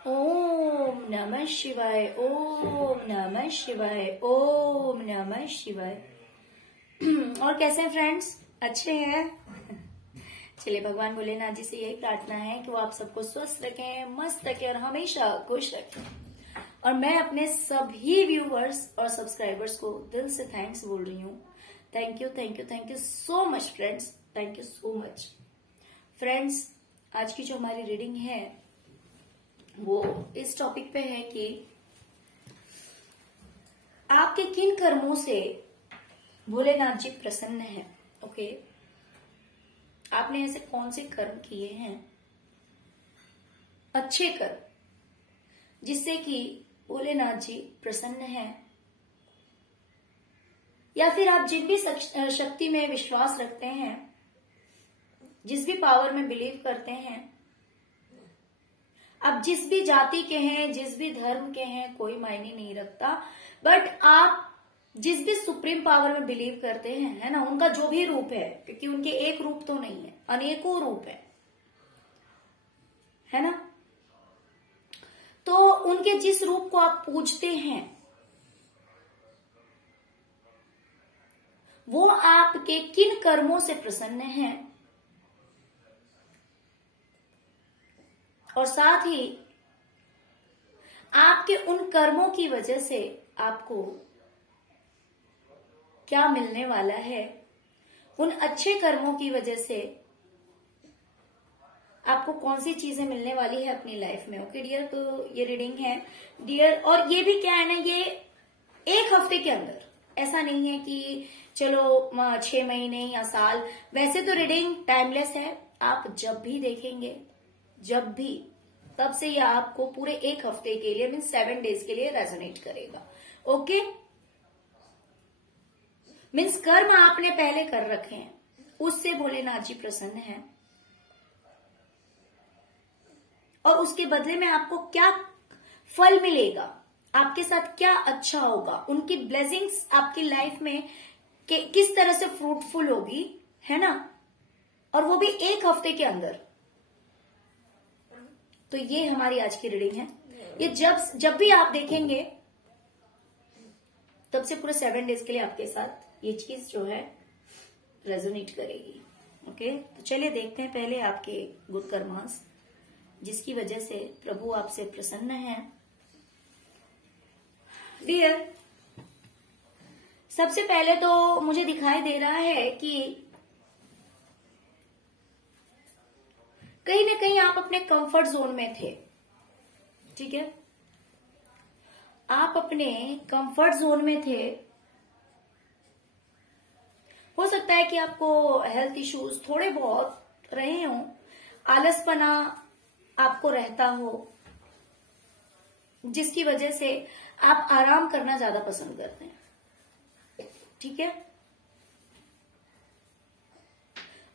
ओम नमः शिवाय, ओम नमः शिवाय, ओम नमः शिवाय। और कैसे हैं फ्रेंड्स? अच्छे हैं? चलिए, भगवान भोलेनाथ जी से यही प्रार्थना है कि वो आप सबको स्वस्थ रखें, मस्त रखें और हमेशा खुश रखें। और मैं अपने सभी व्यूवर्स और सब्सक्राइबर्स को दिल से थैंक्स बोल रही हूँ। Thank you, thank you, thank you so much friends, thank you so much friends. आज की जो हमारी रीडिंग है वो इस टॉपिक पे है कि आपके किन कर्मों से भोलेनाथ जी प्रसन्न हैं। ओके, आपने ऐसे कौन से कर्म किए हैं, अच्छे कर्म, जिससे कि भोलेनाथ जी प्रसन्न हैं, या फिर आप जिन भी शक्ति में विश्वास रखते हैं, जिस भी पावर में बिलीव करते हैं, आप जिस भी जाति के हैं, जिस भी धर्म के हैं, कोई मायने नहीं रखता, बट आप जिस भी सुप्रीम पावर में बिलीव करते हैं, है ना, उनका जो भी रूप है, क्योंकि उनके एक रूप तो नहीं है, अनेकों रूप है ना, तो उनके जिस रूप को आप पूजते हैं वो आपके किन कर्मों से प्रसन्न हैं, और साथ ही आपके उन कर्मों की वजह से आपको क्या मिलने वाला है, उन अच्छे कर्मों की वजह से आपको कौन सी चीजें मिलने वाली है अपनी लाइफ में। ओके डियर, तो ये रीडिंग है डियर, और ये भी क्या है ना, ये एक हफ्ते के अंदर, ऐसा नहीं है कि चलो 6 महीने या साल। वैसे तो रीडिंग टाइमलेस है, आप जब भी देखेंगे, जब भी, तब से ये आपको पूरे एक हफ्ते के लिए, मीन 7 डेज के लिए रेजोनेट करेगा। ओके, मीन्स कर्म आपने पहले कर रखे हैं, उससे भोलेनाथ जी प्रसन्न हैं, और उसके बदले में आपको क्या फल मिलेगा, आपके साथ क्या अच्छा होगा, उनकी ब्लेसिंग्स आपकी लाइफ में किस तरह से फ्रूटफुल होगी, है ना, और वो भी एक हफ्ते के अंदर। तो ये हमारी आज की रीडिंग है। ये जब भी आप देखेंगे तब से पूरे 7 डेज के लिए आपके साथ ये चीज जो है रेजोनेट करेगी। ओके, तो चलिए देखते हैं पहले आपके गुड कर्मास, जिसकी वजह से प्रभु आपसे प्रसन्न है। डियर, सबसे पहले तो मुझे दिखाई दे रहा है कि कहीं ना कहीं आप अपने कंफर्ट जोन में थे। ठीक है, आप अपने कंफर्ट जोन में थे। हो सकता है कि आपको हेल्थ इश्यूज थोड़े बहुत रहे हों, आलसपना आपको रहता हो, जिसकी वजह से आप आराम करना ज्यादा पसंद करते हैं। ठीक है,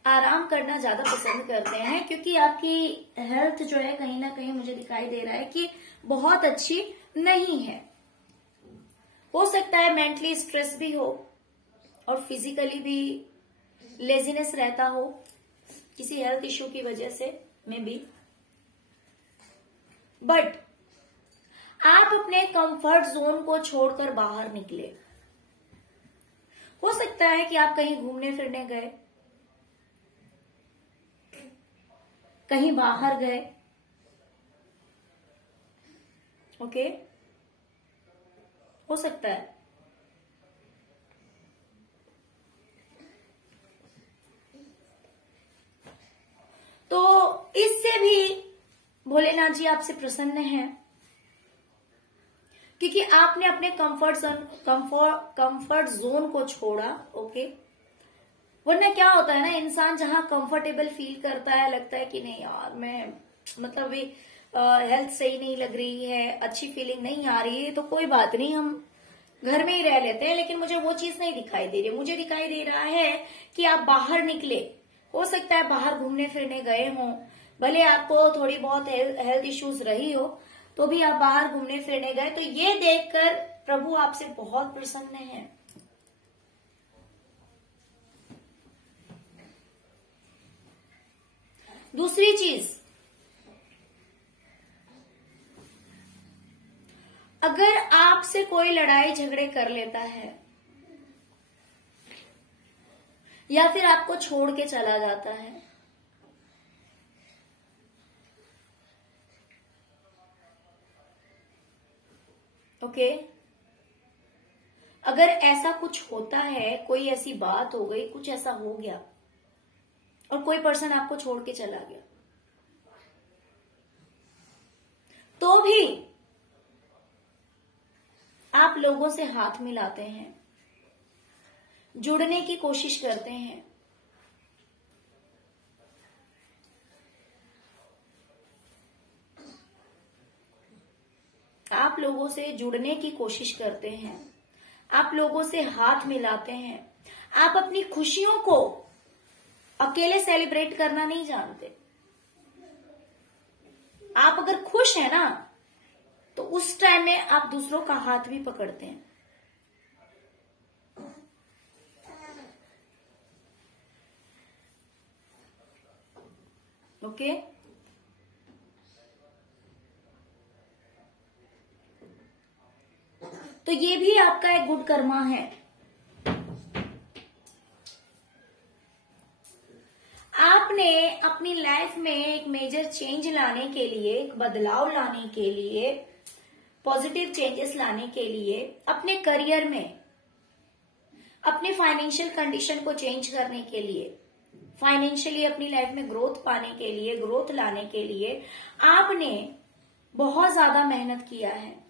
आराम करना ज्यादा पसंद करते हैं, क्योंकि आपकी हेल्थ जो है कहीं ना कहीं मुझे दिखाई दे रहा है कि बहुत अच्छी नहीं है। हो सकता है मेंटली स्ट्रेस भी हो और फिजिकली भी लेजीनेस रहता हो, किसी हेल्थ इश्यू की वजह से में भी। बट आप अपने कंफर्ट जोन को छोड़कर बाहर निकले। हो सकता है कि आप कहीं घूमने फिरने गए, कहीं बाहर गए। ओके, हो सकता है। तो इससे भी भोलेनाथ जी आपसे प्रसन्न हैं, क्योंकि आपने अपने कंफर्ट जोन को छोड़ा। ओके, वरना क्या होता है ना, इंसान जहां कंफर्टेबल फील करता है, लगता है कि नहीं यार, मैं मतलब हेल्थ सही नहीं लग रही है, अच्छी फीलिंग नहीं आ रही है, तो कोई बात नहीं, हम घर में ही रह लेते हैं। लेकिन मुझे वो चीज नहीं दिखाई दे रही, मुझे दिखाई दे रहा है कि आप बाहर निकले। हो सकता है बाहर घूमने फिरने गए हों, भले आपको थोड़ी बहुत हेल्थ इश्यूज रही हो, तो भी आप बाहर घूमने फिरने गए। तो ये देखकर प्रभु आपसे बहुत प्रसन्न हैं। दूसरी चीज, अगर आपसे कोई लड़ाई झगड़े कर लेता है या फिर आपको छोड़ के चला जाता है, ओके, अगर ऐसा कुछ होता है, कोई ऐसी बात हो गई, कुछ ऐसा हो गया और कोई पर्सन आपको छोड़ के चला गया, तो भी आप लोगों से हाथ मिलाते हैं, जुड़ने की कोशिश करते हैं, आप लोगों से जुड़ने की कोशिश करते हैं, आप लोगों से हाथ मिलाते हैं। आप अपनी खुशियों को अकेले सेलिब्रेट करना नहीं जानते। आप अगर खुश हैं ना, तो उस टाइम में आप दूसरों का हाथ भी पकड़ते हैं। ओके, तो ये भी आपका एक गुड कर्मा है। आपने अपनी लाइफ में एक मेजर चेंज लाने के लिए, एक बदलाव लाने के लिए, पॉजिटिव चेंजेस लाने के लिए, अपने करियर में, अपने फाइनेंशियल कंडीशन को चेंज करने के लिए, फाइनेंशियली अपनी लाइफ में ग्रोथ पाने के लिए, ग्रोथ लाने के लिए आपने बहुत ज्यादा मेहनत किया है,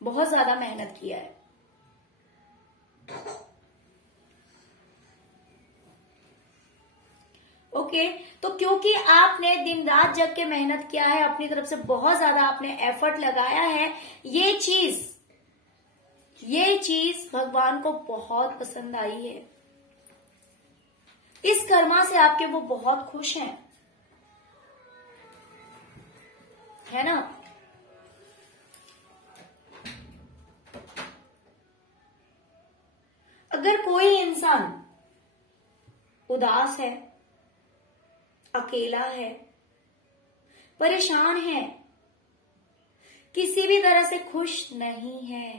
बहुत ज्यादा मेहनत किया है। ओके, तो क्योंकि आपने दिन रात जग के मेहनत किया है, अपनी तरफ से बहुत ज्यादा आपने एफर्ट लगाया है, ये चीज भगवान को बहुत पसंद आई है। इस कर्मा से आपके वो बहुत खुश हैं, है ना। अगर कोई इंसान उदास है, अकेला है, परेशान है, किसी भी तरह से खुश नहीं है,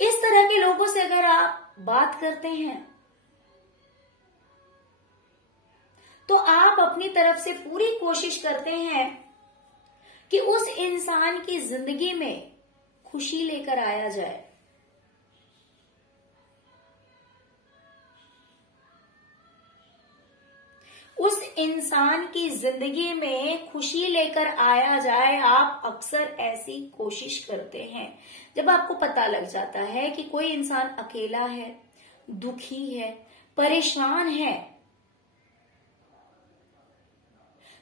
इस तरह के लोगों से अगर आप बात करते हैं, तो आप अपनी तरफ से पूरी कोशिश करते हैं कि उस इंसान की जिंदगी में खुशी लेकर आया जाए। उस इंसान की जिंदगी में खुशी लेकर आया जाए, आप अक्सर ऐसी कोशिश करते हैं। जब आपको पता लग जाता है कि कोई इंसान अकेला है, दुखी है, परेशान है,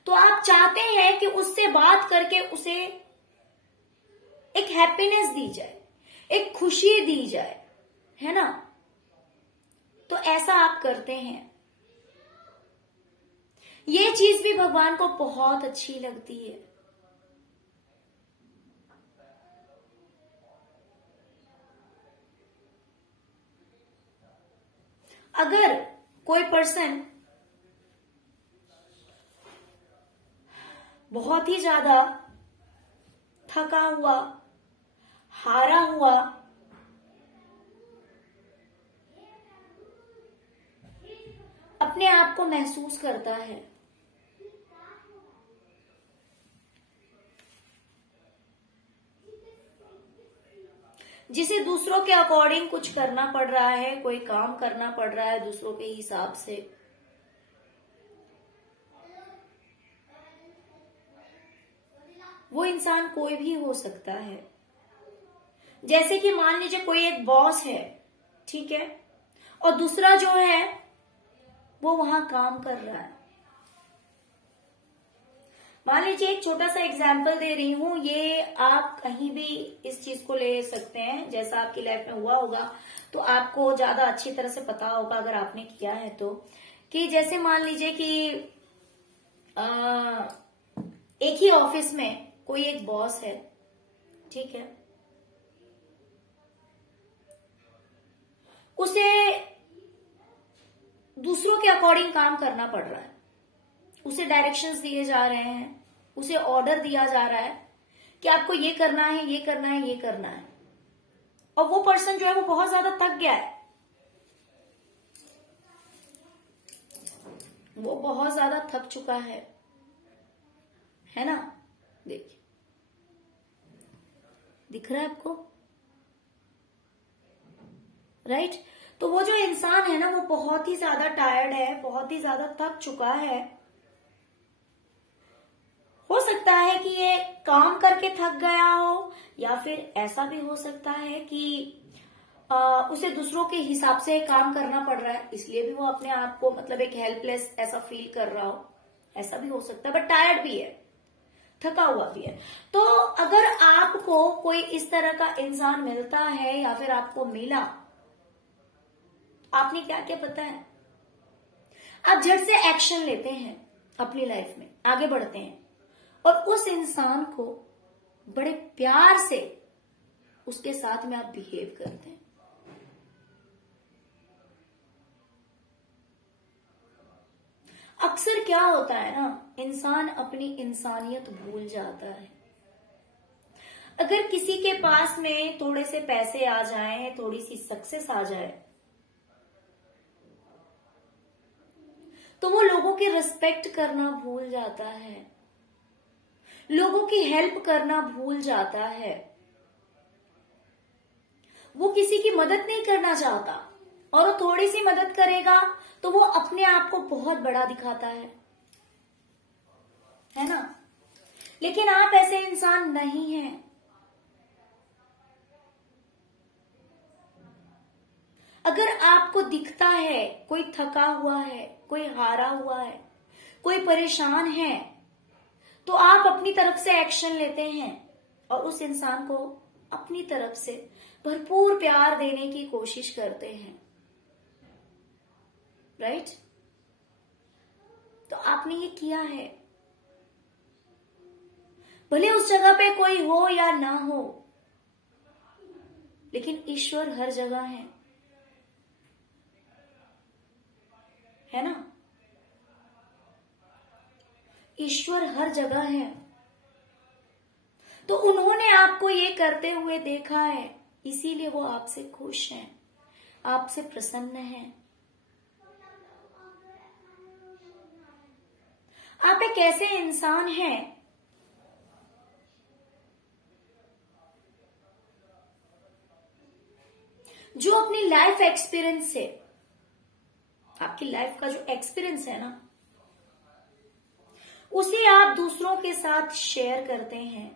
तो आप चाहते हैं कि उससे बात करके उसे एक हैप्पीनेस दी जाए, एक खुशी दी जाए, है ना। तो ऐसा आप करते हैं। ये चीज भी भगवान को बहुत अच्छी लगती है। अगर कोई पर्सन बहुत ही ज्यादा थका हुआ, हारा हुआ, अपने आप को महसूस करता है, जिसे दूसरों के अकॉर्डिंग कुछ करना पड़ रहा है, कोई काम करना पड़ रहा है दूसरों के हिसाब से, वो इंसान कोई भी हो सकता है। जैसे कि मान लीजिए कोई एक बॉस है, ठीक है, और दूसरा जो है वो वहां काम कर रहा है। मान लीजिए एक छोटा सा एग्जाम्पल दे रही हूं, ये आप कहीं भी इस चीज को ले सकते हैं, जैसा आपकी लाइफ में हुआ होगा तो आपको ज्यादा अच्छी तरह से पता होगा अगर आपने किया है तो, कि जैसे मान लीजिए कि एक ही ऑफिस में कोई एक बॉस है, ठीक है, उसे दूसरों के अकॉर्डिंग काम करना पड़ रहा है, उसे डायरेक्शंस दिए जा रहे हैं, उसे ऑर्डर दिया जा रहा है कि आपको ये करना है, ये करना है, ये करना है, और वो पर्सन जो है वो बहुत ज्यादा थक गया वो बहुत ज्यादा थक चुका है ना। देखिए, दिख रहा है आपको, राइट। तो वो जो इंसान है ना वो बहुत ही ज्यादा टायर्ड है, बहुत ही ज्यादा थक चुका है। हो सकता है कि ये काम करके थक गया हो, या फिर ऐसा भी हो सकता है कि उसे दूसरों के हिसाब से काम करना पड़ रहा है, इसलिए भी वो अपने आप को मतलब एक हेल्पलेस ऐसा फील कर रहा हो, ऐसा भी हो सकता है। बट टायर्ड भी है, थका हुआ भी है। तो अगर आपको कोई इस तरह का इंसान मिलता है या फिर आपको मिला, आपने क्या क्या पता है, आप झट से एक्शन लेते हैं, अपनी लाइफ में आगे बढ़ते हैं और उस इंसान को बड़े प्यार से उसके साथ में आप बिहेव करते हैं। अक्सर क्या होता है ना, इंसान अपनी इंसानियत भूल जाता है। अगर किसी के पास में थोड़े से पैसे आ जाएं, थोड़ी सी सक्सेस आ जाए, तो वो लोगों की रिस्पेक्ट करना भूल जाता है, लोगों की हेल्प करना भूल जाता है, वो किसी की मदद नहीं करना चाहता, और वो थोड़ी सी मदद करेगा तो वो अपने आप को बहुत बड़ा दिखाता है ना। लेकिन आप ऐसे इंसान नहीं हैं। अगर आपको दिखता है कोई थका हुआ है, कोई हारा हुआ है, कोई परेशान है, तो आप अपनी तरफ से एक्शन लेते हैं और उस इंसान को अपनी तरफ से भरपूर प्यार देने की कोशिश करते हैं, राइट। तो आपने ये किया है, भले उस जगह पे कोई हो या ना हो, लेकिन ईश्वर हर जगह है ना। ईश्वर हर जगह है। तो उन्होंने आपको ये करते हुए देखा है, इसीलिए वो आपसे खुश हैं, आपसे प्रसन्न हैं। आप एक ऐसे इंसान हैं जो अपनी लाइफ एक्सपीरियंस से, आपकी लाइफ का जो एक्सपीरियंस है ना, उसे आप दूसरों के साथ शेयर करते हैं,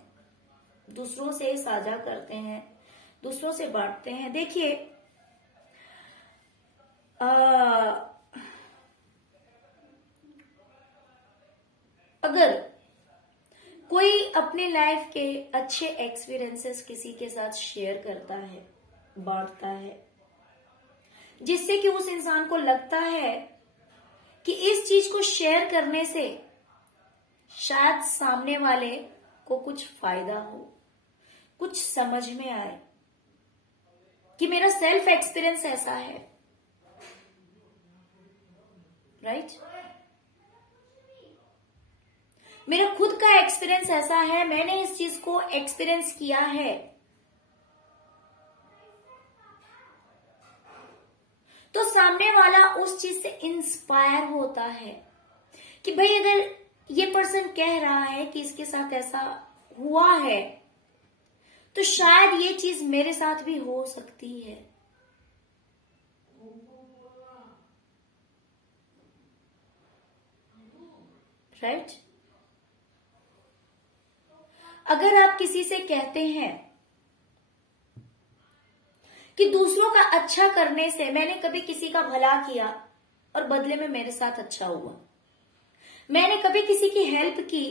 दूसरों से साझा करते हैं, दूसरों से बांटते हैं। देखिए, अगर कोई अपने लाइफ के अच्छे एक्सपीरियंसेस किसी के साथ शेयर करता है, बांटता है, जिससे कि उस इंसान को लगता है कि इस चीज को शेयर करने से शायद सामने वाले को कुछ फायदा हो, कुछ समझ में आए, कि मेरा सेल्फ एक्सपीरियंस ऐसा है, राइट। मेरा खुद का एक्सपीरियंस ऐसा है, मैंने इस चीज को एक्सपीरियंस किया है, तो सामने वाला उस चीज से इंस्पायर होता है कि भाई अगर ये पर्सन कह रहा है कि इसके साथ ऐसा हुआ है, तो शायद ये चीज मेरे साथ भी हो सकती है, राइट। अगर आप किसी से कहते हैं कि दूसरों का अच्छा करने से, मैंने कभी किसी का भला किया और बदले में मेरे साथ अच्छा हुआ, मैंने कभी किसी की हेल्प की,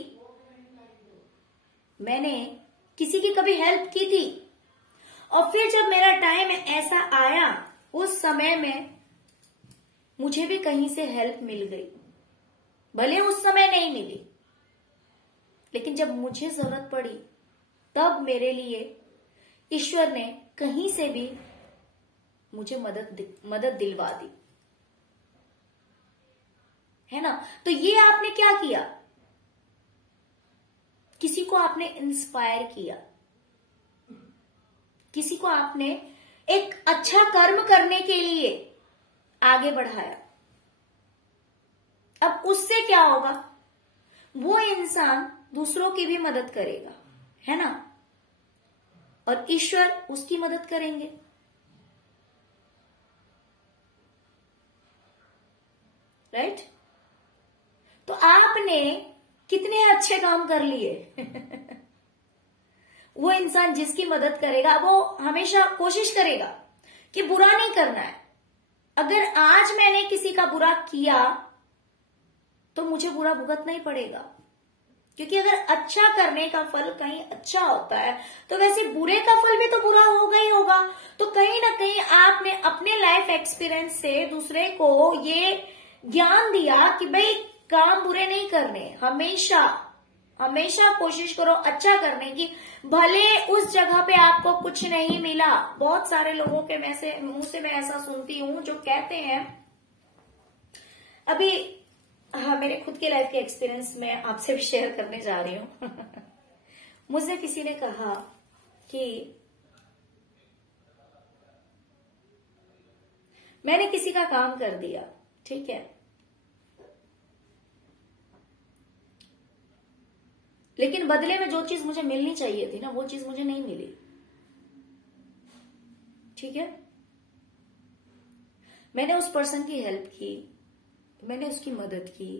मैंने किसी की कभी हेल्प की थी, और फिर जब मेरा टाइम ऐसा आया, उस समय में मुझे भी कहीं से हेल्प मिल गई, भले उस समय नहीं मिली, लेकिन जब मुझे जरूरत पड़ी तब मेरे लिए ईश्वर ने कहीं से भी मुझे मदद दिलवा दी, है ना। तो ये आपने क्या किया, किसी को आपने इंस्पायर किया, किसी को आपने एक अच्छा कर्म करने के लिए आगे बढ़ाया, अब उससे क्या होगा, वो इंसान दूसरों की भी मदद करेगा, है ना, और ईश्वर उसकी मदद करेंगे। राइट? तो आपने कितने अच्छे काम कर लिए वो इंसान जिसकी मदद करेगा वो हमेशा कोशिश करेगा कि बुरा नहीं करना है। अगर आज मैंने किसी का बुरा किया तो मुझे बुरा भुगतना ही पड़ेगा, क्योंकि अगर अच्छा करने का फल कहीं अच्छा होता है तो वैसे बुरे का फल भी तो बुरा होगा ही होगा। तो कहीं ना कहीं आपने अपने लाइफ एक्सपीरियंस से दूसरे को ये ज्ञान दिया कि भाई काम बुरे नहीं करने, हमेशा हमेशा कोशिश करो अच्छा करने की, भले उस जगह पे आपको कुछ नहीं मिला। बहुत सारे लोगों के मुंह से मैं ऐसा सुनती हूं जो कहते हैं, अभी हाँ, मेरे खुद के लाइफ के एक्सपीरियंस में आपसे भी शेयर करने जा रही हूं मुझसे किसी ने कहा कि मैंने किसी का काम कर दिया, ठीक है, लेकिन बदले में जो चीज मुझे मिलनी चाहिए थी ना वो चीज मुझे नहीं मिली। ठीक है, मैंने उस पर्सन की हेल्प की, मैंने उसकी मदद की,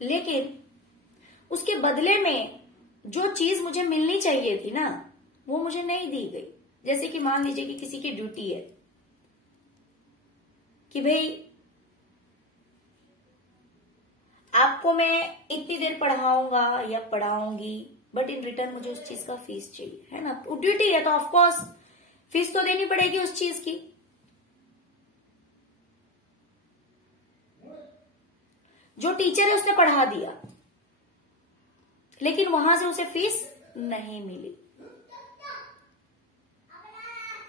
लेकिन उसके बदले में जो चीज मुझे मिलनी चाहिए थी ना वो मुझे नहीं दी गई। जैसे कि मान लीजिए कि किसी की ड्यूटी है कि भाई आपको मैं इतनी देर पढ़ाऊंगा या पढ़ाऊंगी, बट इन रिटर्न मुझे उस चीज का फीस चाहिए, है ना। ड्यूटी है तो ऑफकोर्स फीस तो देनी पड़ेगी उस चीज की। जो टीचर है उसने पढ़ा दिया, लेकिन वहां से उसे फीस नहीं मिली।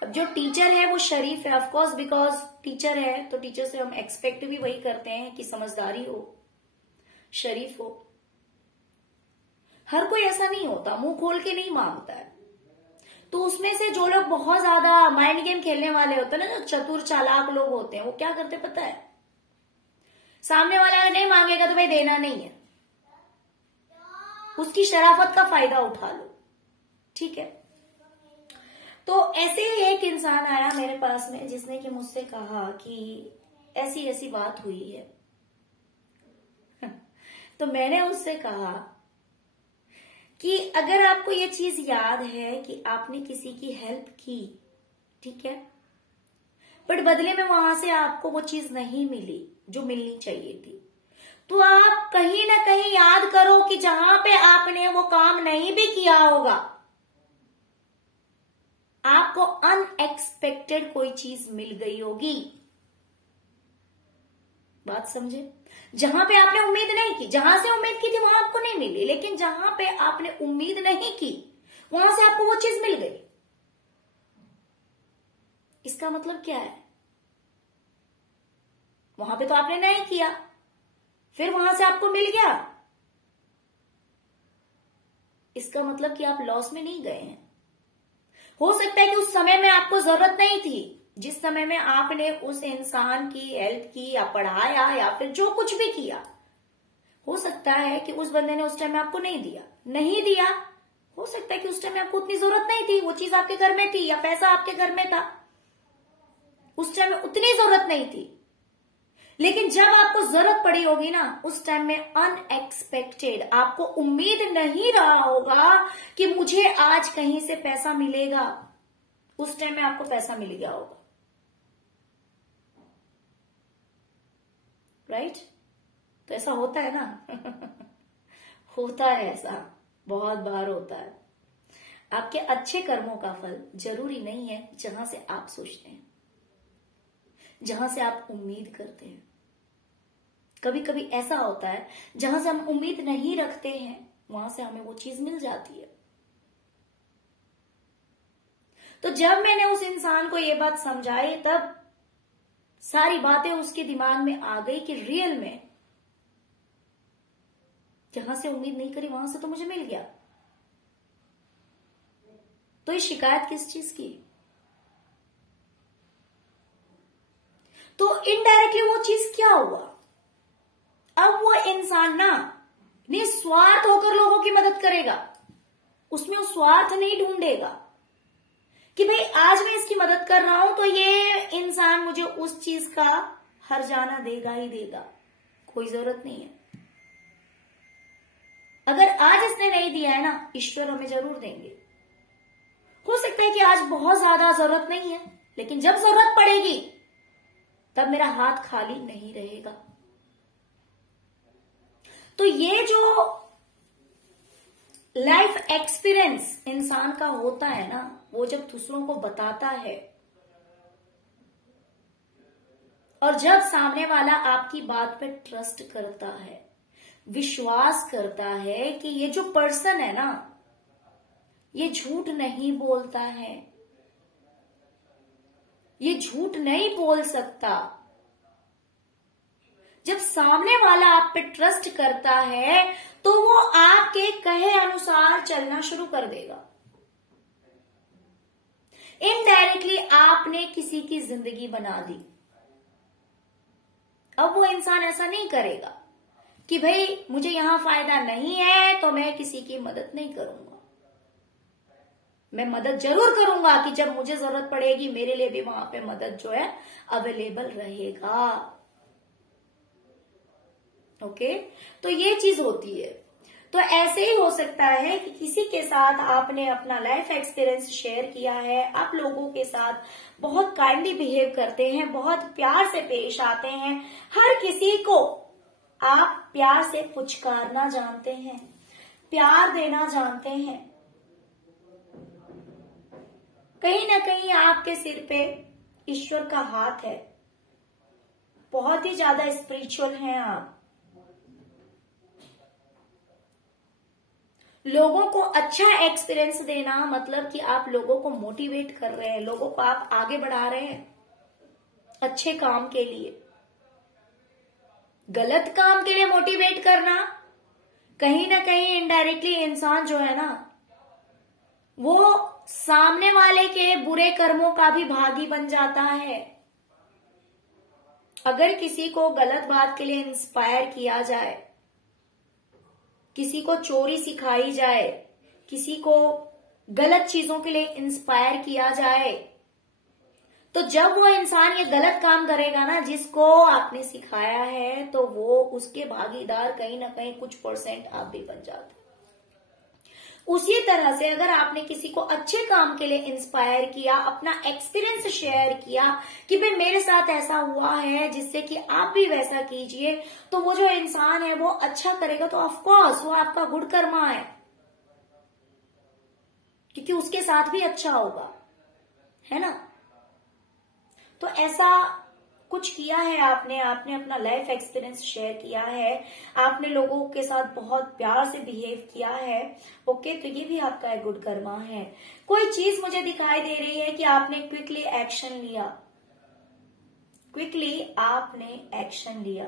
अब जो टीचर है वो शरीफ है, ऑफकोर्स, बिकॉज टीचर है तो टीचर से हम एक्सपेक्ट भी वही करते हैं कि समझदारी हो, शरीफ हो। हर कोई ऐसा नहीं होता, मुंह खोल के नहीं मांगता है। तो उसमें से जो लोग बहुत ज्यादा माइंड गेम खेलने वाले होते हैं ना, जो चतुर चालाक लोग होते हैं, वो क्या करते पता है, सामने वाला अगर नहीं मांगेगा तो भाई देना नहीं है, उसकी शराफत का फायदा उठा लो। ठीक है, तो ऐसे ही एक इंसान आया मेरे पास में जिसने कि मुझसे कहा कि ऐसी ऐसी बात हुई है। तो मैंने उससे कहा कि अगर आपको ये चीज याद है कि आपने किसी की हेल्प की, ठीक है, बट बदले में वहां से आपको वो चीज नहीं मिली जो मिलनी चाहिए थी, तो आप कहीं ना कहीं याद करो कि जहां पे आपने वो काम नहीं भी किया होगा, आपको अनएक्सपेक्टेड कोई चीज मिल गई होगी। बात समझे? जहां पे आपने उम्मीद नहीं की, जहां से उम्मीद की थी वहां आपको नहीं मिली, लेकिन जहां पे आपने उम्मीद नहीं की वहां से आपको वो चीज मिल गई। इसका मतलब क्या है, वहां पे तो आपने नहीं किया, फिर वहां से आपको मिल गया, इसका मतलब कि आप लॉस में नहीं गए हैं। हो सकता है कि उस समय में आपको जरूरत नहीं थी, जिस समय में आपने उस इंसान की हेल्प की या पढ़ाया या फिर जो कुछ भी किया, हो सकता है कि उस बंदे ने उस टाइम में आपको नहीं दिया। हो सकता है कि उस टाइम में आपको उतनी जरूरत नहीं थी, वो चीज आपके घर में थी या पैसा आपके घर में था, उस टाइम में उतनी जरूरत नहीं थी, लेकिन जब आपको जरूरत पड़ी होगी ना, उस टाइम में अनएक्सपेक्टेड, आपको उम्मीद नहीं रहा होगा कि मुझे आज कहीं से पैसा मिलेगा, उस टाइम में आपको पैसा मिल गया होगा। राइट? तो ऐसा होता है ना होता है, ऐसा बहुत बार होता है। आपके अच्छे कर्मों का फल जरूरी नहीं है जहां से आप सोचते हैं, जहां से आप उम्मीद करते हैं। कभी कभी ऐसा होता है जहां से हम उम्मीद नहीं रखते हैं, वहां से हमें वो चीज मिल जाती है। तो जब मैंने उस इंसान को ये बात समझाई, तब सारी बातें उसके दिमाग में आ गई कि रियल में जहां से उम्मीद नहीं करी वहां से तो मुझे मिल गया, तो ये शिकायत किस चीज की? तो इनडायरेक्टली वो चीज क्या हुआ? अब वो इंसान ना निस्वार्थ होकर लोगों की मदद करेगा, उसमें वो स्वार्थ नहीं ढूंढेगा कि भाई आज मैं इसकी मदद कर रहा हूं तो ये इंसान मुझे उस चीज का हर्जाना देगा ही देगा, कोई जरूरत नहीं है। अगर आज इसने नहीं दिया है ना, ईश्वर हमें जरूर देंगे। हो सकता है कि आज बहुत ज्यादा जरूरत नहीं है, लेकिन जब जरूरत पड़ेगी तब मेरा हाथ खाली नहीं रहेगा। तो ये जो लाइफ एक्सपीरियंस इंसान का होता है ना, वो जब दूसरों को बताता है और जब सामने वाला आपकी बात पे ट्रस्ट करता है, विश्वास करता है कि ये जो पर्सन है ना, ये झूठ नहीं बोलता है, ये झूठ नहीं बोल सकता, जब सामने वाला आप पे ट्रस्ट करता है तो वो आपके कहे अनुसार चलना शुरू कर देगा। इनडायरेक्टली आपने किसी की जिंदगी बना दी। अब वो इंसान ऐसा नहीं करेगा कि भाई मुझे यहां फायदा नहीं है तो मैं किसी की मदद नहीं करूंगा। मैं मदद जरूर करूंगा कि जब मुझे जरूरत पड़ेगी मेरे लिए भी वहां पे मदद जो है अवेलेबल रहेगा। ओके, तो ये चीज होती है। तो ऐसे ही हो सकता है कि किसी के साथ आपने अपना लाइफ एक्सपीरियंस शेयर किया है, आप लोगों के साथ बहुत काइंडली बिहेव करते हैं, बहुत प्यार से पेश आते हैं, हर किसी को आप प्यार से पुचकारना जानते हैं, प्यार देना जानते हैं। कहीं ना कहीं आपके सिर पे ईश्वर का हाथ है, बहुत ही ज्यादा स्पिरिचुअल हैं आप। लोगों को अच्छा एक्सपीरियंस देना मतलब कि आप लोगों को मोटिवेट कर रहे हैं, लोगों को आप आगे बढ़ा रहे हैं अच्छे काम के लिए। गलत काम के लिए मोटिवेट करना कहीं ना कहीं इनडायरेक्टली इंसान जो है ना, वो सामने वाले के बुरे कर्मों का भी भागी बन जाता है। अगर किसी को गलत बात के लिए इंस्पायर किया जाए, किसी को चोरी सिखाई जाए, किसी को गलत चीजों के लिए इंस्पायर किया जाए, तो जब वो इंसान ये गलत काम करेगा ना जिसको आपने सिखाया है, तो वो उसके भागीदार कहीं ना कहीं कुछ % आप भी बन जाते हैं। उसी तरह से अगर आपने किसी को अच्छे काम के लिए इंस्पायर किया, अपना एक्सपीरियंस शेयर किया कि भाई मेरे साथ ऐसा हुआ है जिससे कि आप भी वैसा कीजिए, तो वो जो इंसान है वो अच्छा करेगा, तो ऑफ कोर्स वो आपका गुड कर्मा है, क्योंकि उसके साथ भी अच्छा होगा, है ना। तो ऐसा कुछ किया है आपने अपना लाइफ एक्सपीरियंस शेयर किया है, आपने लोगों के साथ बहुत प्यार से बिहेव किया है। ओके, तो ये भी आपका एक गुड कर्मा है। कोई चीज मुझे दिखाई दे रही है कि आपने क्विकली एक्शन लिया, क्विकली आपने एक्शन लिया,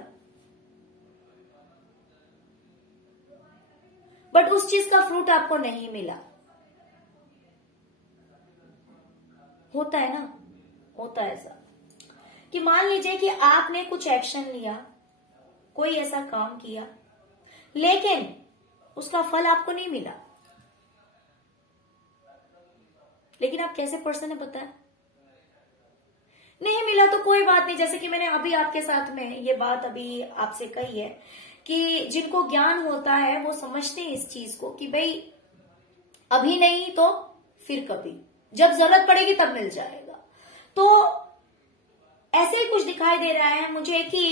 बट उस चीज का फ्रूट आपको नहीं मिला। होता है ना, होता है ऐसा कि मान लीजिए कि आपने कुछ एक्शन लिया, कोई ऐसा काम किया, लेकिन उसका फल आपको नहीं मिला। लेकिन आप कैसे पर्सन है पता है, नहीं मिला तो कोई बात नहीं। जैसे कि मैंने अभी आपके साथ में ये बात अभी आपसे कही है कि जिनको ज्ञान होता है वो समझते हैं इस चीज को कि भाई अभी नहीं तो फिर कभी, जब जरूरत पड़ेगी तब मिल जाएगा। तो ऐसे ही कुछ दिखाई दे रहा है मुझे कि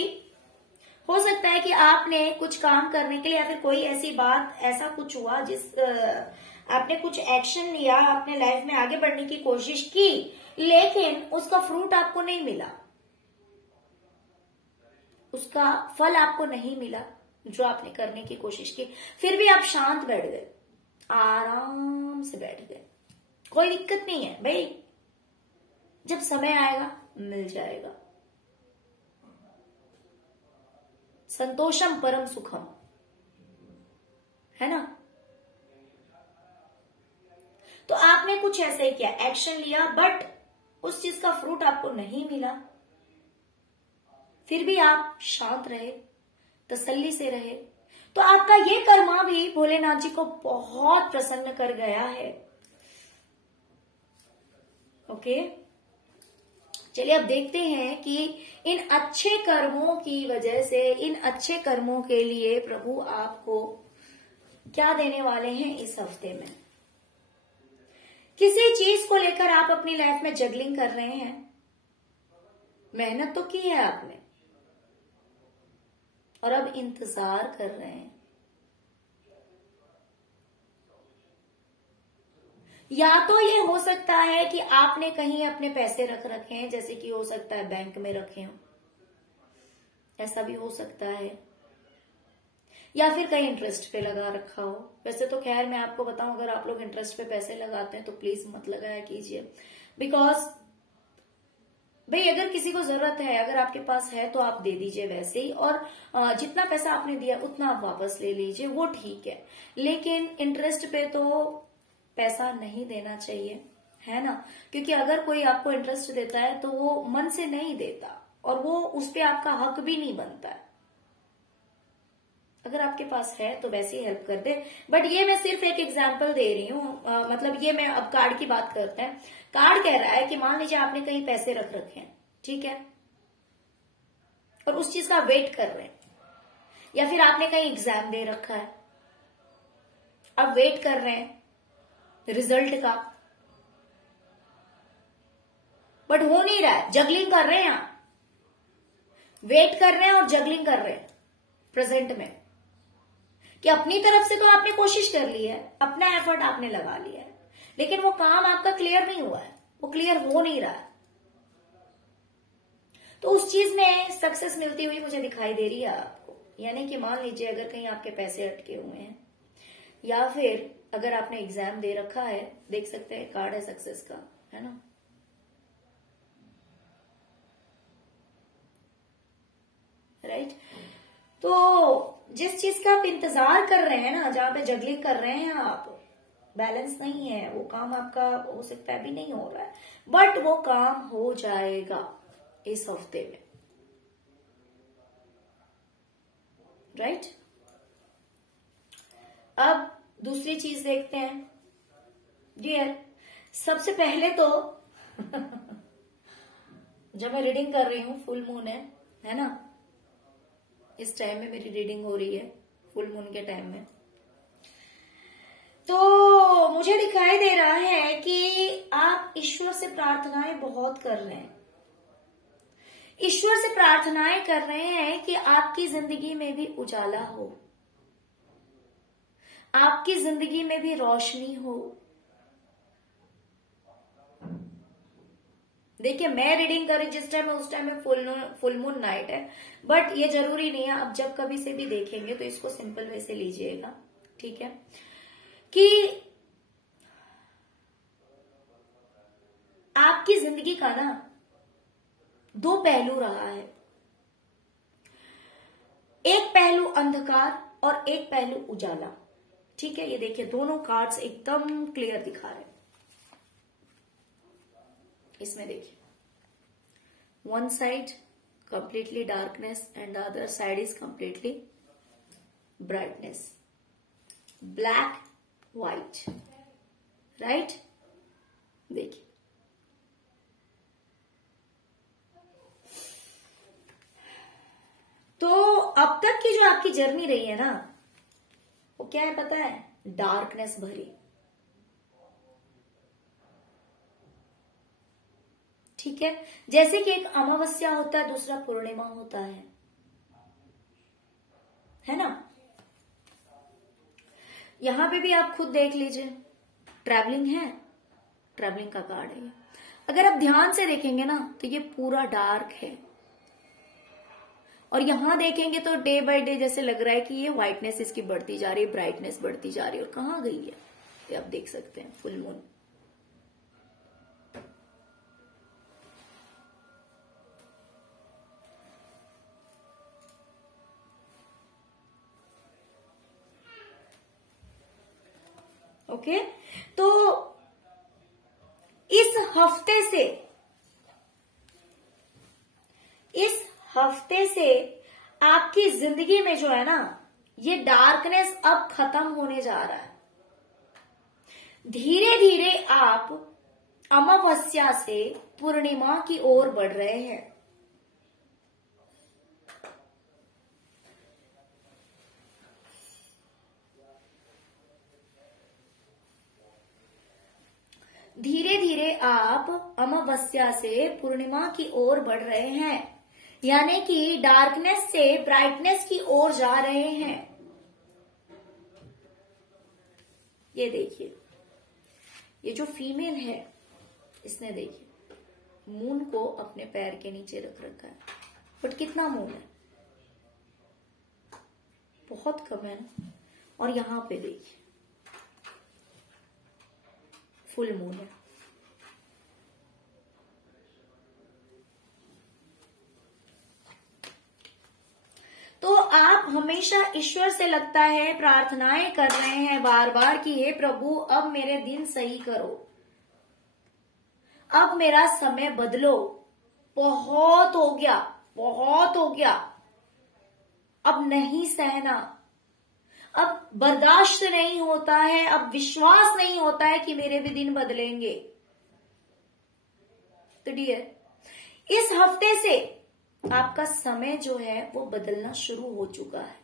हो सकता है कि आपने कुछ काम करने के लिए या फिर कोई ऐसी बात, ऐसा कुछ हुआ जिस आपने कुछ एक्शन लिया, आपने लाइफ में आगे बढ़ने की कोशिश की, लेकिन उसका फ्रूट आपको नहीं मिला, उसका फल आपको नहीं मिला जो आपने करने की कोशिश की। फिर भी आप शांत बैठ गए, आराम से बैठ गए, कोई दिक्कत नहीं है भाई, जब समय आएगा मिल जाएगा। संतोषम परम सुखम, कुछ ऐसा ही किया, एक्शन लिया, बट उस चीज का फ्रूट आपको नहीं मिला, फिर भी आप शांत रहे, तसल्ली से रहे, तो आपका ये कर्मा भी भोलेनाथ जी को बहुत प्रसन्न कर गया है। ओके, चलिए अब देखते हैं कि इन अच्छे कर्मों की वजह से, इन अच्छे कर्मों के लिए प्रभु आपको क्या देने वाले हैं इस हफ्ते में। किसी चीज को लेकर आप अपनी लाइफ में जगलिंग कर रहे हैं, मेहनत तो की है आपने और अब इंतजार कर रहे हैं, या तो ये हो सकता है कि आपने कहीं अपने पैसे रख रखे हैं, जैसे कि हो सकता है बैंक में रखे हो, ऐसा भी हो सकता है, या फिर कहीं इंटरेस्ट पे लगा रखा हो। वैसे तो खैर मैं आपको बताऊं, अगर आप लोग इंटरेस्ट पे पैसे लगाते हैं तो प्लीज मत लगाया कीजिए, बिकॉज भाई अगर किसी को जरूरत है, अगर आपके पास है तो आप दे दीजिए वैसे ही, और जितना पैसा आपने दिया उतना आप वापस ले लीजिए, वो ठीक है, लेकिन इंटरेस्ट पे तो पैसा नहीं देना चाहिए, है ना, क्योंकि अगर कोई आपको इंटरेस्ट देता है तो वो मन से नहीं देता और वो उस पे आपका हक भी नहीं बनता है। अगर आपके पास है तो वैसे ही हेल्प कर दे, बट ये मैं सिर्फ एक एग्जांपल दे रही हूँ, मतलब ये मैं अब कार्ड की बात करते हैं। कार्ड कह रहा है कि मान लीजिए आपने कहीं पैसे रख रखे हैं, ठीक है, और उस चीज का वेट कर रहे हैं, या फिर आपने कहीं एग्जाम दे रखा है, अब वेट कर रहे हैं रिजल्ट का, बट हो नहीं रहा है, जगलिंग कर रहे हैं आप, वेट कर रहे हैं और जगलिंग कर रहे हैं प्रेजेंट में, कि अपनी तरफ से तो आपने कोशिश कर ली है, अपना एफर्ट आपने लगा लिया है, लेकिन वो काम आपका क्लियर नहीं हुआ है, वो क्लियर हो नहीं रहा है, तो उस चीज में सक्सेस मिलती हुई मुझे दिखाई दे रही है आपको। यानी कि मान लीजिए अगर कहीं आपके पैसे अटके हुए हैं, या फिर अगर आपने एग्जाम दे रखा है, देख सकते हैं कार्ड है सक्सेस का, है ना, राइट। तो जिस चीज का आप इंतजार कर रहे हैं ना, जहां पे जगलिंग कर रहे हैं आप, बैलेंस नहीं है, वो काम आपका हो सकता है अभी नहीं हो रहा है, बट वो काम हो जाएगा इस हफ्ते में, राइट। अब दूसरी चीज देखते हैं डियर। सबसे पहले तो जब मैं रीडिंग कर रही हूँ, फुल मून है ना, इस टाइम में मेरी रीडिंग हो रही है फुल मून के टाइम में, तो मुझे दिखाई दे रहा है कि आप ईश्वर से प्रार्थनाएं बहुत कर रहे हैं, ईश्वर से प्रार्थनाएं कर रहे हैं कि आपकी जिंदगी में भी उजाला हो, आपकी जिंदगी में भी रोशनी हो। देखिए मैं रीडिंग कर रही जिस टाइम, उस टाइम में फुल मून नाइट है, बट ये जरूरी नहीं है, आप जब कभी से भी देखेंगे तो इसको सिंपल वे से लीजिएगा, ठीक है, कि आपकी जिंदगी का ना दो पहलू रहा है, एक पहलू अंधकार और एक पहलू उजाला, ठीक है। ये देखिए दोनों कार्ड्स एकदम क्लियर दिखा रहे हैं, इसमें देखिए one side completely darkness and the other side is completely brightness, black white, right. देखिए तो अब तक की जो आपकी जर्नी रही है ना, वो क्या है पता है, डार्कनेस भरी, ठीक है। जैसे कि एक अमावस्या होता है, दूसरा पूर्णिमा होता है ना। यहां पे भी आप खुद देख लीजिए, ट्रैवलिंग है, ट्रैवलिंग का कार्ड है। अगर आप ध्यान से देखेंगे ना तो ये पूरा डार्क है, और यहां देखेंगे तो डे बाय डे जैसे लग रहा है कि ये व्हाइटनेस इसकी बढ़ती जा रही है, ब्राइटनेस बढ़ती जा रही है, और कहां गई है ये आप देख सकते हैं, फुल मून। ओके, तो हफ्ते से आपकी जिंदगी में जो है ना, ये डार्कनेस अब खत्म होने जा रहा है। धीरे धीरे आप अमावस्या से पूर्णिमा की ओर बढ़ रहे हैं। धीरे धीरे आप अमावस्या से पूर्णिमा की ओर बढ़ रहे हैं, यानी कि डार्कनेस से ब्राइटनेस की ओर जा रहे हैं। ये देखिए, ये जो फीमेल है इसने देखिए मून को अपने पैर के नीचे रख रखा है, बट कितना मून है, बहुत कम है ना। और यहां पे देखिए फुल मून है। तो आप हमेशा ईश्वर से लगता है प्रार्थनाएं कर रहे हैं बार बार कि हे प्रभु अब मेरे दिन सही करो, अब मेरा समय बदलो, बहुत हो गया, बहुत हो गया, अब नहीं सहना, अब बर्दाश्त नहीं होता है, अब विश्वास नहीं होता है कि मेरे भी दिन बदलेंगे। तो डियर, इस हफ्ते से आपका समय जो है वो बदलना शुरू हो चुका है।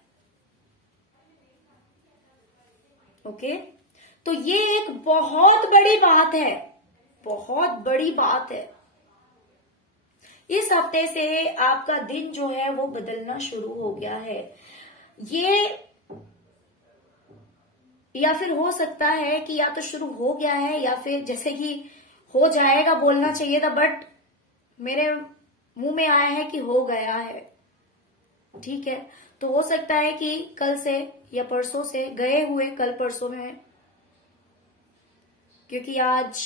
ओके, तो ये एक बहुत बड़ी बात है, बहुत बड़ी बात है। इस हफ्ते से आपका दिन जो है वो बदलना शुरू हो गया है। ये या फिर हो सकता है कि या तो शुरू हो गया है या फिर जैसे कि हो जाएगा बोलना चाहिए था, बट मेरे मुंह में आया है कि हो गया है। ठीक है, तो हो सकता है कि कल से या परसों से, गए हुए कल परसों में, क्योंकि आज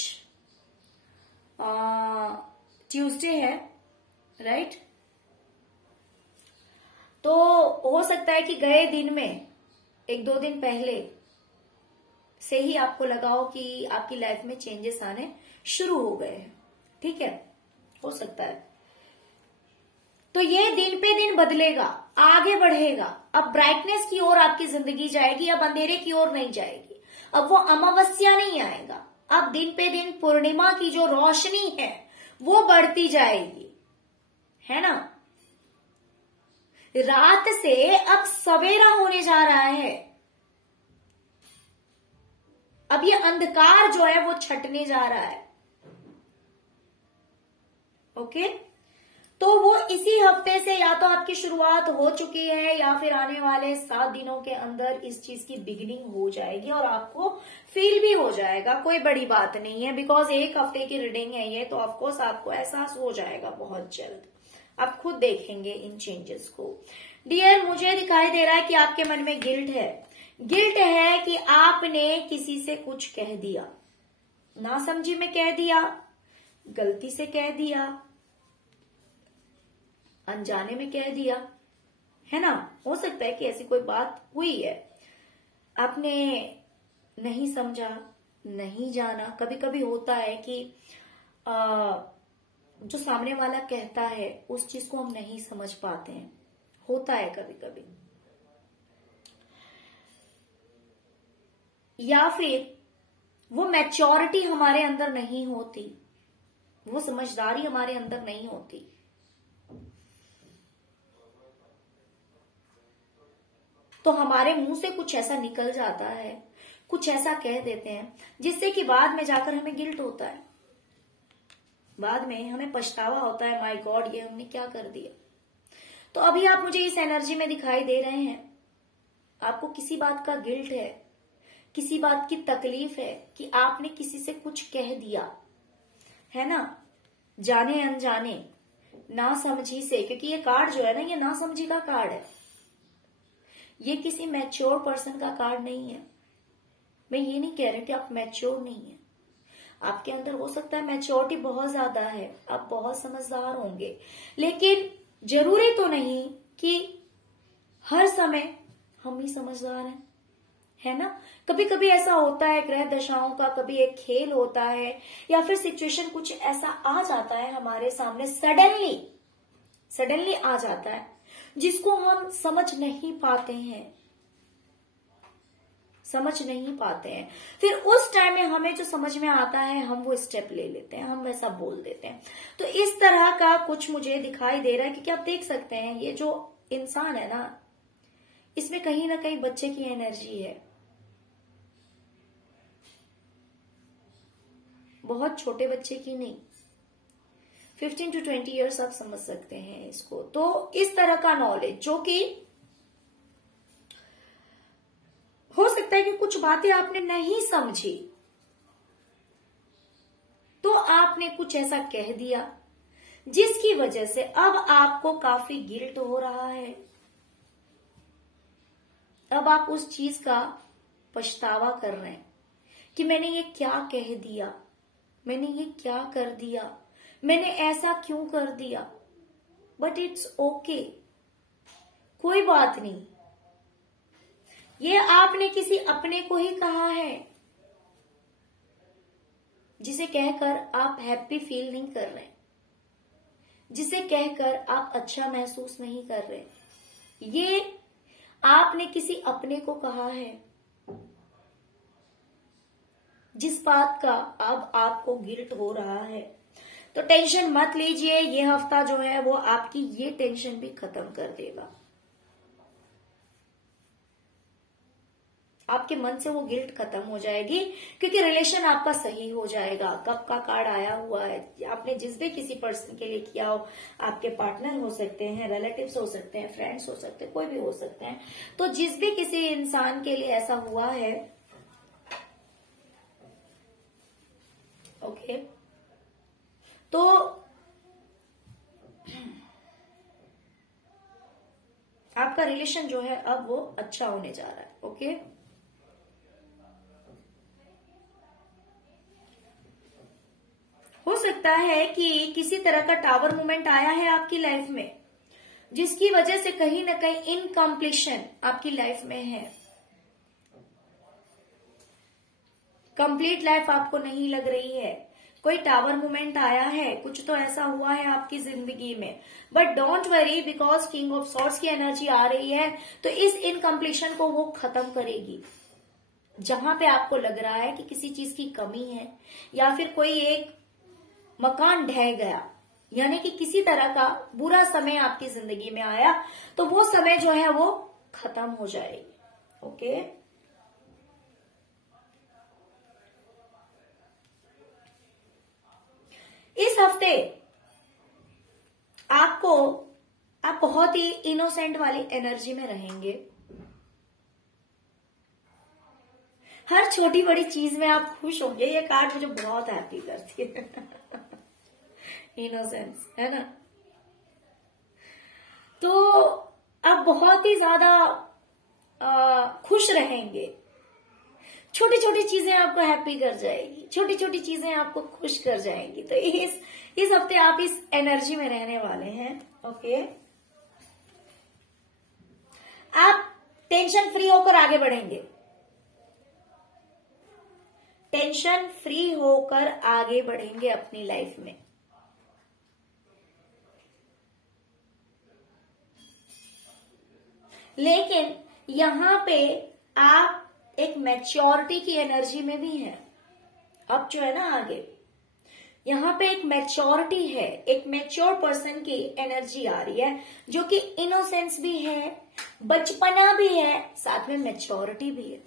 ट्यूसडे है, राइट, तो हो सकता है कि गए दिन में 1-2 दिन पहले से ही आपको लगा हो कि आपकी लाइफ में चेंजेस आने शुरू हो गए हैं। ठीक है, हो सकता है। तो ये दिन पे दिन बदलेगा, आगे बढ़ेगा। अब ब्राइटनेस की ओर आपकी जिंदगी जाएगी, अब अंधेरे की ओर नहीं जाएगी। अब वो अमावस्या नहीं आएगा, अब दिन पे दिन पूर्णिमा की जो रोशनी है वो बढ़ती जाएगी, है ना। रात से अब सवेरा होने जा रहा है। अब ये अंधकार जो है वो छटने जा रहा है। ओके, तो वो इसी हफ्ते से या तो आपकी शुरुआत हो चुकी है या फिर आने वाले 7 दिनों के अंदर इस चीज की बिगिनिंग हो जाएगी और आपको फील भी हो जाएगा। कोई बड़ी बात नहीं है, बिकॉज 1 हफ्ते की रीडिंग है ये, तो ऑफकोर्स आपको एहसास हो जाएगा बहुत जल्द। आप खुद देखेंगे इन चेंजेस को। डियर, मुझे दिखाई दे रहा है कि आपके मन में गिल्ट है। गिल्ट है कि आपने किसी से कुछ कह दिया, नासमझी में कह दिया, गलती से कह दिया, अनजाने में कह दिया, है ना। हो सकता है कि ऐसी कोई बात हुई है, आपने नहीं समझा, नहीं जाना। कभी कभी होता है कि जो सामने वाला कहता है उस चीज को हम नहीं समझ पाते हैं, होता है कभी कभी। या फिर वो मैच्योरिटी हमारे अंदर नहीं होती, वो समझदारी हमारे अंदर नहीं होती। तो हमारे मुंह से कुछ ऐसा निकल जाता है, कुछ ऐसा कह देते हैं जिससे कि बाद में जाकर हमें गिल्ट होता है, बाद में हमें पछतावा होता है, माय गॉड ये हमने क्या कर दिया। तो अभी आप मुझे इस एनर्जी में दिखाई दे रहे हैं, आपको किसी बात का गिल्ट है, किसी बात की तकलीफ है कि आपने किसी से कुछ कह दिया, है ना, जाने अनजाने, ना समझी से। क्योंकि ये कार्ड जो है ना, ये ना समझी का कार्ड है, ये किसी मैच्योर पर्सन का कार्ड नहीं है। मैं ये नहीं कह रही कि आप मैच्योर नहीं है, आपके अंदर हो सकता है मैच्योरिटी बहुत ज्यादा है, आप बहुत समझदार होंगे, लेकिन जरूरी तो नहीं कि हर समय हम ही समझदार हैं। है ना। कभी कभी ऐसा होता है ग्रह दशाओं का, कभी एक खेल होता है या फिर सिचुएशन कुछ ऐसा आ जाता है हमारे सामने, सडनली आ जाता है जिसको हम समझ नहीं पाते हैं, फिर उस टाइम में हमें जो समझ में आता है हम वो स्टेप ले लेते हैं, हम वैसा बोल देते हैं। तो इस तरह का कुछ मुझे दिखाई दे रहा है, क्योंकि आप देख सकते हैं ये जो इंसान है ना, इसमें कहीं ना कहीं बच्चे की एनर्जी है, बहुत छोटे बच्चे की नहीं, 15 to 20 ईयर्स आप समझ सकते हैं इसको। तो इस तरह का नॉलेज जो कि हो सकता है कि कुछ बातें आपने नहीं समझी, तो आपने कुछ ऐसा कह दिया जिसकी वजह से अब आपको काफी गिल्ट हो रहा है, अब आप उस चीज का पछतावा कर रहे हैं कि मैंने ये क्या कह दिया, मैंने ये क्या कर दिया, मैंने ऐसा क्यों कर दिया। बट इट्स ओके, कोई बात नहीं, ये आपने किसी अपने को ही कहा है जिसे कहकर आप हैप्पी फील नहीं कर रहे, जिसे कहकर आप अच्छा महसूस नहीं कर रहे, ये आपने किसी अपने को कहा है जिस बात का अब आपको गिल्ट हो रहा है। तो टेंशन मत लीजिए, ये हफ्ता जो है वो आपकी ये टेंशन भी खत्म कर देगा, आपके मन से वो गिल्ट खत्म हो जाएगी, क्योंकि रिलेशन आपका सही हो जाएगा। कप का कार्ड आया हुआ है, आपने जिस भी किसी पर्सन के लिए किया हो, आपके पार्टनर हो सकते हैं, रिलेटिव्स हो सकते हैं, फ्रेंड्स हो सकते हैं, कोई भी हो सकते हैं। तो जिस भी किसी इंसान के लिए ऐसा हुआ है, ओके, तो आपका रिलेशन जो है अब वो अच्छा होने जा रहा है। ओके, हो सकता है कि किसी तरह का टावर मूवमेंट आया है आपकी लाइफ में, जिसकी वजह से कहीं ना कहीं इनकम्प्लीशन आपकी लाइफ में है, कंप्लीट लाइफ आपको नहीं लग रही है, कोई टावर मूवमेंट आया है, कुछ तो ऐसा हुआ है आपकी जिंदगी में। But don't worry, because king of swords की एनर्जी आ रही है, तो इस इनकम्प्लीशन को वो खत्म करेगी। जहां पे आपको लग रहा है कि किसी चीज की कमी है या फिर कोई एक मकान ढह गया, यानी कि किसी तरह का बुरा समय आपकी जिंदगी में आया, तो वो समय जो है वो खत्म हो जाएगी। ओके, इस हफ्ते आप बहुत ही इनोसेंट वाली एनर्जी में रहेंगे, हर छोटी बड़ी चीज में आप खुश होंगे। ये कार्ड मुझे बहुत हैप्पी करती है इनोसेंस, है ना। तो आप बहुत ही ज्यादा खुश रहेंगे, छोटी छोटी चीजें आपको हैप्पी कर जाएगी, छोटी छोटी चीजें आपको खुश कर जाएंगी। तो इस हफ्ते आप इस एनर्जी में रहने वाले हैं। ओके, आप टेंशन फ्री होकर आगे बढ़ेंगे, टेंशन फ्री होकर आगे बढ़ेंगे अपनी लाइफ में। लेकिन यहां पे आप एक मैच्योरिटी की एनर्जी में भी हैं। अब जो है ना आगे, यहां पे एक मैच्योरिटी है, एक मैच्योर पर्सन की एनर्जी आ रही है, जो कि इनोसेंस भी है, बचपना भी है, साथ में मैच्योरिटी भी है।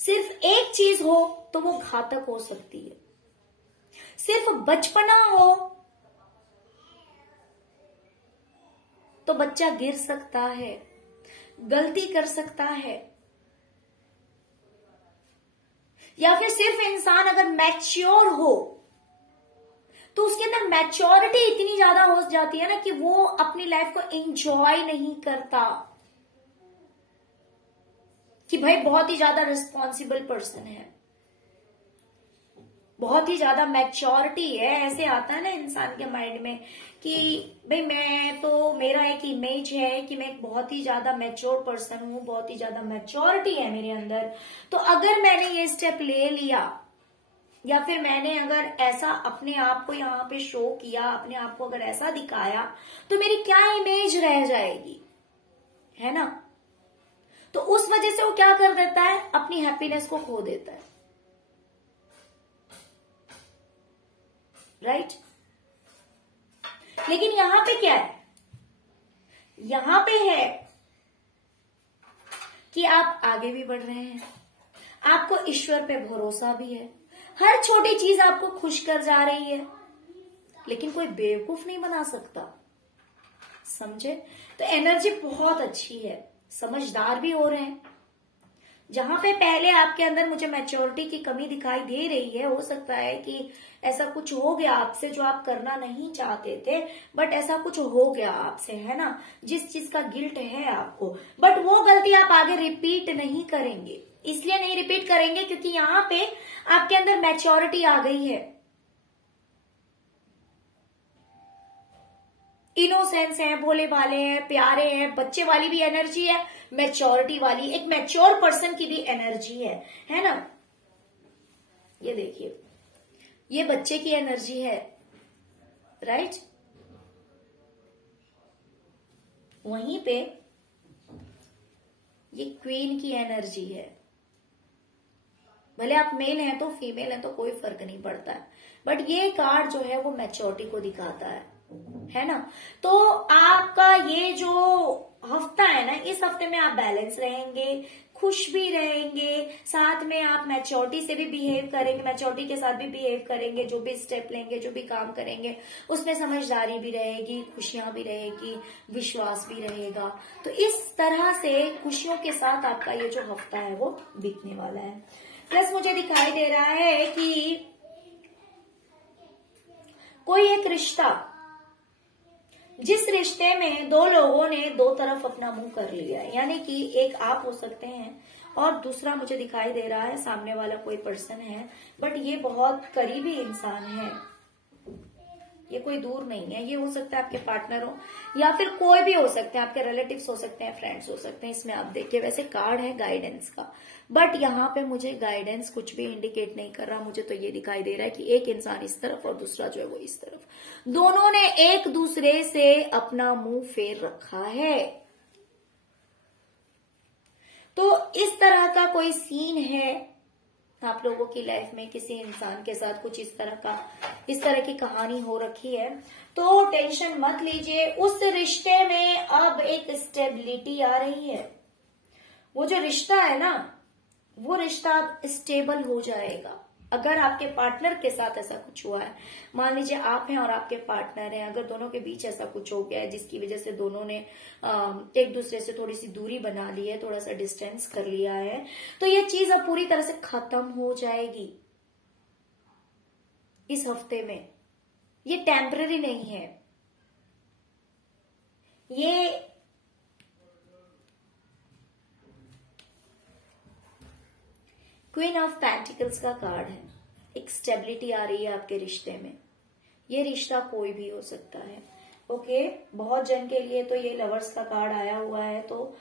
सिर्फ एक चीज हो तो वो घातक हो सकती है, सिर्फ बचपना हो तो बच्चा गिर सकता है, गलती कर सकता है, या फिर सिर्फ इंसान अगर मैच्योर हो तो उसके अंदर मैच्योरिटी इतनी ज्यादा हो जाती है ना कि वो अपनी लाइफ को एंजॉय नहीं करता, कि भाई बहुत ही ज्यादा रिस्पॉन्सिबल पर्सन है, बहुत ही ज्यादा मैच्योरिटी है। ऐसे आता है ना इंसान के माइंड में कि भाई मैं तो, मेरा एक इमेज है कि मैं एक बहुत ही ज्यादा मैच्योर पर्सन हूँ, बहुत ही ज्यादा मैच्योरिटी है मेरे अंदर। तो अगर मैंने ये स्टेप ले लिया या फिर मैंने अगर ऐसा अपने आप को यहाँ पे शो किया, अपने आप को अगर ऐसा दिखाया, तो मेरी क्या इमेज रह जाएगी, है ना। तो उस वजह से वो क्या कर देता है, अपनी हैप्पीनेस को खो देता है, राइट। लेकिन यहां पे क्या है, यहां पे है कि आप आगे भी बढ़ रहे हैं, आपको ईश्वर पे भरोसा भी है, हर छोटी चीज आपको खुश कर जा रही है, लेकिन कोई बेवकूफ नहीं बना सकता, समझे। तो एनर्जी बहुत अच्छी है, समझदार भी हो रहे हैं। जहां पे पहले आपके अंदर मुझे मैच्योरिटी की कमी दिखाई दे रही है, हो सकता है कि ऐसा कुछ हो गया आपसे जो आप करना नहीं चाहते थे, बट ऐसा कुछ हो गया आपसे, है ना, जिस चीज का गिल्ट है आपको, बट वो गलती आप आगे रिपीट नहीं करेंगे। इसलिए नहीं रिपीट करेंगे क्योंकि यहाँ पे आपके अंदर मैच्योरिटी आ गई है, इनोसेंस है, भोले भाले हैं, प्यारे हैं, बच्चे वाली भी एनर्जी है, मैच्योरिटी वाली, एक मैच्योर पर्सन की भी एनर्जी है ना। ये देखिए, ये बच्चे की एनर्जी है, राइट। वहीं पे ये क्वीन की एनर्जी है। भले आप मेल हैं तो फीमेल हैं तो कोई फर्क नहीं पड़ता है, बट ये कार्ड जो है वो मैच्योरिटी को दिखाता है ना। तो आपका ये जो हफ्ता है ना, इस हफ्ते में आप बैलेंस रहेंगे, खुश भी रहेंगे, साथ में आप मैच्योरिटी से भी बिहेव करेंगे, मैच्योरिटी के साथ भी बिहेव करेंगे, जो भी स्टेप लेंगे, जो भी काम करेंगे उसमें समझदारी भी रहेगी, खुशियां भी रहेगी, विश्वास भी रहेगा। तो इस तरह से खुशियों के साथ आपका ये जो हफ्ता है वो बीतने वाला है। प्लस मुझे दिखाई दे रहा है कि कोई एक रिश्ता, जिस रिश्ते में दो लोगों ने दो तरफ अपना मुंह कर लिया है, यानी कि एक आप हो सकते हैं और दूसरा मुझे दिखाई दे रहा है सामने वाला कोई पर्सन है, बट ये बहुत करीबी इंसान है, ये कोई दूर नहीं है। ये हो सकता है आपके पार्टनर हो या फिर कोई भी हो सकते हैं, आपके रिलेटिव्स हो सकते हैं, फ्रेंड्स हो सकते हैं। इसमें आप देखिए, वैसे कार्ड है गाइडेंस का, बट यहाँ पे मुझे गाइडेंस कुछ भी इंडिकेट नहीं कर रहा। मुझे तो ये दिखाई दे रहा है कि एक इंसान इस तरफ और दूसरा जो है वो इस तरफ, दोनों ने एक दूसरे से अपना मुंह फेर रखा है। तो इस तरह का कोई सीन है आप लोगों की लाइफ में, किसी इंसान के साथ कुछ इस तरह की कहानी हो रखी है। तो टेंशन मत लीजिए, उस रिश्ते में अब एक स्टेबिलिटी आ रही है। वो जो रिश्ता है ना, वो रिश्ता अब स्टेबल हो जाएगा। अगर आपके पार्टनर के साथ ऐसा कुछ हुआ है, मान लीजिए आप हैं और आपके पार्टनर हैं, अगर दोनों के बीच ऐसा कुछ हो गया है जिसकी वजह से दोनों ने एक दूसरे से थोड़ी सी दूरी बना ली है, थोड़ा सा डिस्टेंस कर लिया है, तो ये चीज अब पूरी तरह से खत्म हो जाएगी इस हफ्ते में। ये टेम्पररी नहीं है, ये क्वीन ऑफ पेंटिकल्स का कार्ड है। एक स्टेबिलिटी आ रही है आपके रिश्ते में। ये रिश्ता कोई भी हो सकता है, ओके। बहुत जन के लिए तो ये लवर्स का कार्ड आया हुआ है, तो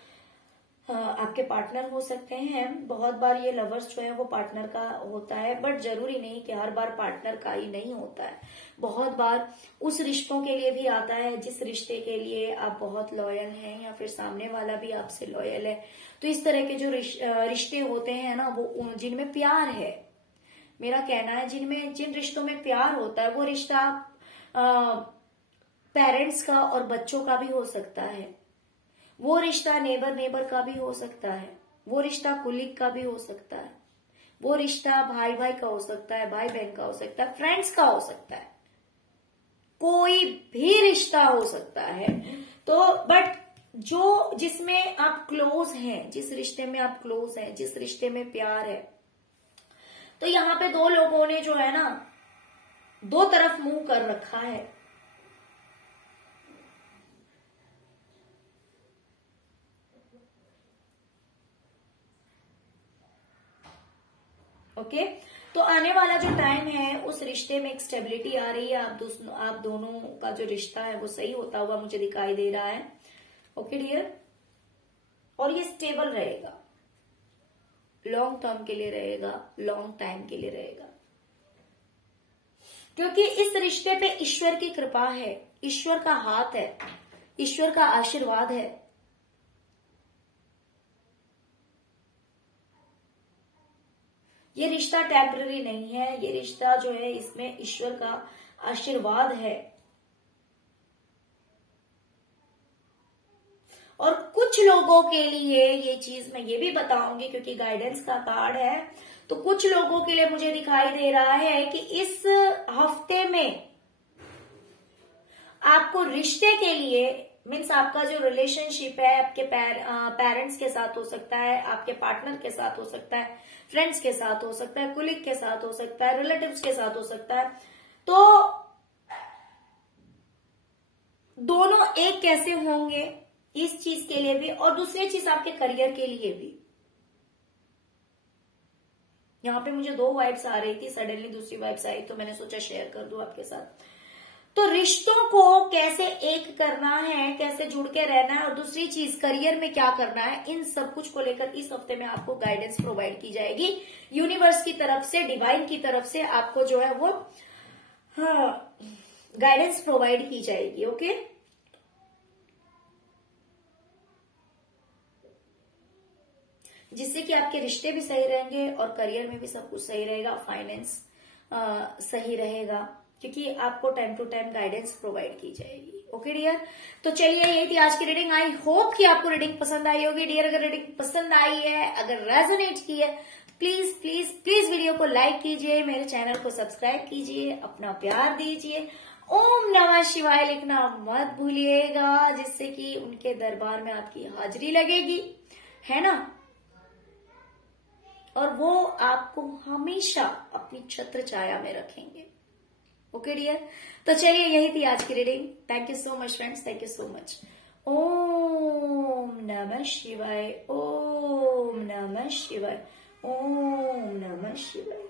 आपके पार्टनर हो सकते हैं। बहुत बार ये लवर्स जो है वो पार्टनर का होता है, बट जरूरी नहीं कि हर बार पार्टनर का ही नहीं होता है। बहुत बार उस रिश्तों के लिए भी आता है जिस रिश्ते के लिए आप बहुत लॉयल हैं या फिर सामने वाला भी आपसे लॉयल है। तो इस तरह के जो रिश्ते होते हैं ना, वो जिनमें प्यार है, मेरा कहना है जिन रिश्तों में प्यार होता है, वो रिश्ता पेरेंट्स का और बच्चों का भी हो सकता है, वो रिश्ता नेबर का भी हो सकता है, वो रिश्ता कुलीग का भी हो सकता है, वो रिश्ता भाई भाई का हो सकता है, भाई बहन का हो सकता है, फ्रेंड्स का हो सकता है, कोई भी रिश्ता हो सकता है। तो बट जो जिसमें आप क्लोज हैं, जिस रिश्ते में आप क्लोज हैं, जिस रिश्ते में प्यार है, तो यहाँ पे दो लोगों ने जो है ना, दो तरफ मुंह कर रखा है। ओके, तो आने वाला जो टाइम है उस रिश्ते में एक स्टेबिलिटी आ रही है। आप दोनों का जो रिश्ता है वो सही होता हुआ मुझे दिखाई दे रहा है। ओके डियर, और ये स्टेबल रहेगा, लॉन्ग टर्म के लिए रहेगा, लॉन्ग टाइम के लिए रहेगा, क्योंकि इस रिश्ते पे ईश्वर की कृपा है, ईश्वर का हाथ है, ईश्वर का आशीर्वाद है। ये रिश्ता टेम्पररी नहीं है, ये रिश्ता जो है इसमें ईश्वर का आशीर्वाद है। और कुछ लोगों के लिए ये चीज मैं ये भी बताऊंगी, क्योंकि गाइडेंस का कार्ड है, तो कुछ लोगों के लिए मुझे दिखाई दे रहा है कि इस हफ्ते में आपको रिश्ते के लिए मीन्स आपका जो रिलेशनशिप है आपके पेरेंट्स के साथ हो सकता है, आपके पार्टनर के साथ हो सकता है, फ्रेंड्स के साथ हो सकता है, कुलीग के साथ हो सकता है, रिलेटिव्स के साथ हो सकता है। तो दोनों एक कैसे होंगे इस चीज के लिए भी, और दूसरी चीज आपके करियर के लिए भी। यहाँ पे मुझे 2 वाइब्स आ रही थी, सडनली दूसरी वाइब्स आई, तो मैंने सोचा शेयर कर दूं आपके साथ। तो रिश्तों को कैसे एक करना है, कैसे जुड़ के रहना है, और दूसरी चीज करियर में क्या करना है, इन सब कुछ को लेकर इस हफ्ते में आपको गाइडेंस प्रोवाइड की जाएगी यूनिवर्स की तरफ से, डिवाइन की तरफ से आपको जो है वो गाइडेंस प्रोवाइड की जाएगी। ओके, जिससे कि आपके रिश्ते भी सही रहेंगे और करियर में भी सब कुछ सही रहेगा, फाइनेंस सही रहेगा, क्योंकि आपको time to time guidance provide की जाएगी। ओके डियर, तो चलिए ये थी आज की रीडिंग। आई होप कि आपको रीडिंग पसंद आई होगी डियर। अगर रीडिंग पसंद आई है, अगर रेजोनेट की है, प्लीज प्लीज प्लीज वीडियो को लाइक कीजिए, मेरे चैनल को सब्सक्राइब कीजिए, अपना प्यार दीजिए, ओम नमः शिवाय लिखना मत भूलिएगा, जिससे कि उनके दरबार में आपकी हाजिरी लगेगी, है ना, और वो आपको हमेशा अपनी छत्र छाया में रखेंगे। ओके डियर, तो चलिए यही थी आज की reading. Thank you so much friends, thank you so much. ओम नमः शिवाय, ओम नमः शिवाय, ओम नमः शिवाय।